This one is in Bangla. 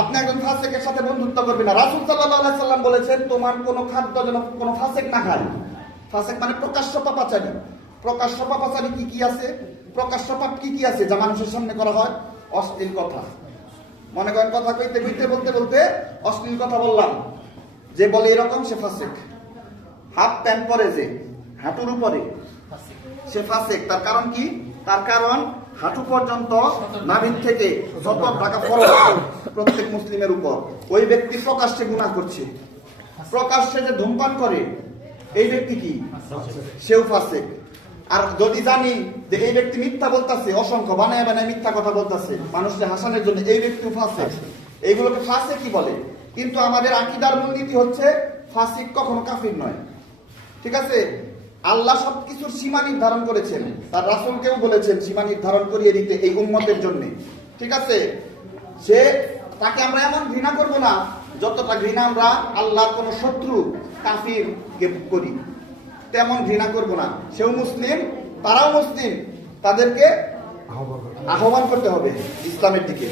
আপনি একজন ফাসেকের সাথে বন্ধুত্ব করবেন না। রাসূল সাল্লাল্লাহু আলাইহি সাল্লাম বলেছেন, তোমার কোনো খাদ্য যেন কোনো ফাসেক না খায়। ফাসেক মানে প্রকাশ্য পাপাচারী। প্রকাশ্য পাপাচারী কি কি আছে? প্রকাশ্য পাপ কি কি আছে যা মানুষের সামনে করা হয়? অশ্লীল কথা। মনে করেন কথা কইতে কইতে বলতে বলতে অশ্লীল কথা বললাম, যে বলে এরকম সে ফাসেক। হাফ প্যান্ট পরে যে হাঁটুর উপরে, সে ফাসেক। তার কারণ কি? তার কারণ হাঁটু পর্যন্ত নাভির থেকে সতর ঢাকা ফরজ প্রত্যেক মুসলিমের উপর। ওই ব্যক্তি প্রকাশ্যে গুনাহ করছে। প্রকাশ্যে যে ধূমপান করে এই ব্যক্তি কি? সেও ফাসেক। আর যদি জানি যে এই ব্যক্তি মিথ্যা বলতেছে, অসংখ্য বানায় বানায় মিথ্যা কথা বলতেছে মানুষকে হাসানোর জন্য, এই ব্যক্তিও ফাসেক। এইগুলোকে ফাসেক কি বলে। কিন্তু আমাদের আকীদার মূলনীতি হচ্ছে ফাসিক কখনো কাফির নয়। ঠিক আছে? আল্লাহ সবকিছুর সীমা নির্ধারণ করেছেন, তার রাসূলকেও বলেছেন সীমা নির্ধারণ করিয়ে দিতে এই উম্মতের জন্য। ঠিক আছে? সে তাকে আমরা এমন ঘৃণা করব না যতটা ঘৃণা আমরা আল্লাহর কোন শত্রু কাফিরকে করি, তেমন ঘৃণা করব না। সেও মুসলিম, তারাও মুসলিম, তাদেরকে আহ্বান করতে হবে ইসলামের দিকে।